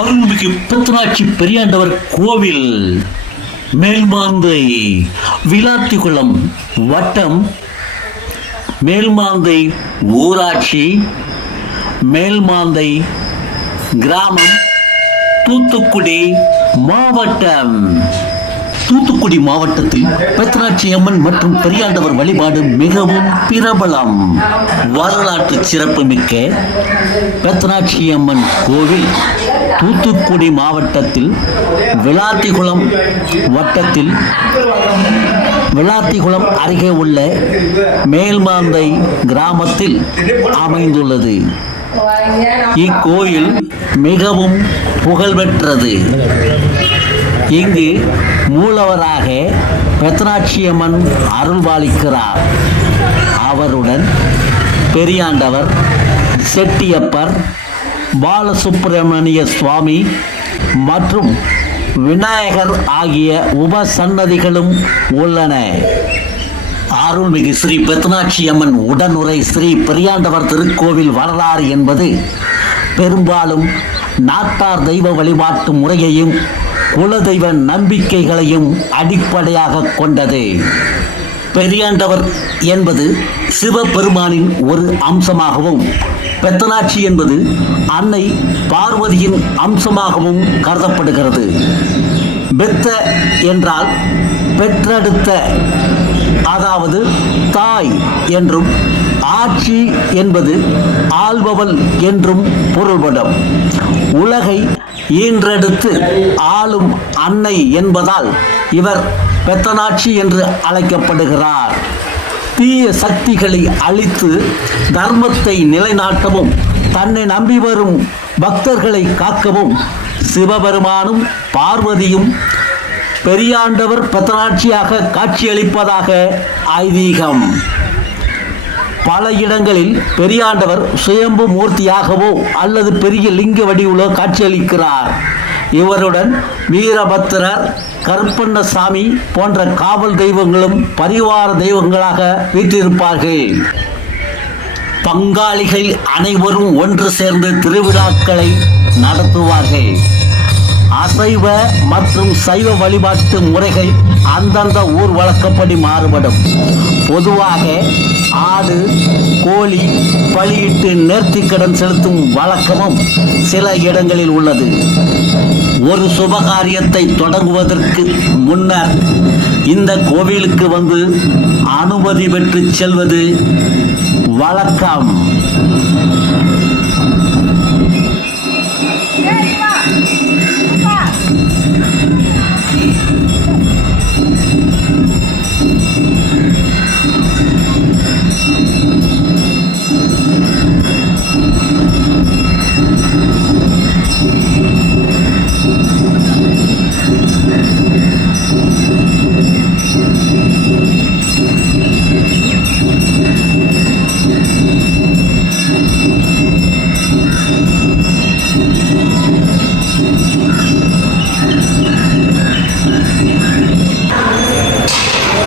அருள்மிகு பெத்தனாட்சி பெரியாண்டவர் கோவில் மேல்மாந்தை விளாத்திக்குளம் வட்டம், மேல்மாந்தை ஊராட்சி, மேல்மாந்தை கிராமம், தூத்துக்குடி மாவட்டம். தூத்துக்குடி மாவட்டத்தில் பெத்தனாட்சி அம்மன் மற்றும் பெரியாண்டவர் வழிபாடு மிகவும் பிரபலம். வரலாற்று சிறப்புமிக்க பெத்தனாட்சி அம்மன் கோவில் தூத்துக்குடி மாவட்டத்தில் விளாத்திக்குளம் வட்டத்தில் விளாத்திக்குளம் அருகே உள்ள மேல்மாந்தை கிராமத்தில் அமைந்துள்ளது. இக்கோயில் மிகவும் புகழ்பெற்றது. இங்கு மூலவராக பெத்தனாட்சி அம்மன் அருள்பாலிக்கிறார். அவருடன் பெரியாண்டவர், செட்டியப்பர், பாலசுப்பிரமணிய சுவாமி மற்றும் விநாயகர் ஆகிய உபசன்னதிகளும் உள்ளன. அருள்மிகு ஸ்ரீ பெத்தனாட்சி அம்மன் உடனுரை ஸ்ரீ பெரியாண்டவர் திருக்கோவில் வரலாறு என்பது பெரும்பாலும் நாட்டார் தெய்வ வழிபாட்டு முறையையும் குலதெய்வ நம்பிக்கைகளையும் அடிப்படையாக கொண்டது. பெரியாண்டவர் என்பது சிவபெருமானின் ஒரு அம்சமாகவும், பெத்தனாட்சி என்பது அன்னை பார்வதியின் அம்சமாகவும் கருதப்படுகிறது. பெத்த என்றால் பெற்றெடுத்த, அதாவது தாய் என்றும், ஆட்சி என்பது ஆள்பவள் என்றும் பொருள்படும். உலகை ஈன்றெடுத்து ஆளும் அன்னை என்பதால் இவர் பெத்தனாட்சி என்று அழைக்கப்படுகிறார். தீய சக்திகளை அழித்து தர்மத்தை நிலைநாட்டவும், தன்னை நம்பி வரும் பக்தர்களை காக்கவும் சிவபெருமானும் பார்வதியும் பெரியாண்டவர் பெத்தனாட்சியாக காட்சியளிப்பதாக ஐதீகம். பல இடங்களில் பெரியாண்டவர் சுயம்பு மூர்த்தியாகவோ அல்லது பெரிய லிங்க வடிவிலோ காட்சியளிக்கிறார். இவருடன் வீரபத்திரர், கருப்பண்ணசாமி போன்ற காவல் தெய்வங்களும் பரிவார தெய்வங்களாக வீற்றிருப்பார்கள். பங்காளிகள் அனைவரும் ஒன்று சேர்ந்து திருவிழாக்களை நடத்துவார்கள். அசைவ மற்றும் சைவ வழிபாட்டு முறைகள் அந்தந்த ஊர் வழக்கப்படி மாறுபடும். பொதுவாக ஆடு, கோழி பலியிட்டு நேர்த்திக்கடன் செலுத்தும் வழக்கமும் சில இடங்களில் உள்ளது. ஒரு சுபகாரியத்தை தொடங்குவதற்கு முன்னர் இந்த கோவிலுக்கு வந்து அனுமதி பெற்று செல்வது வழக்கம்.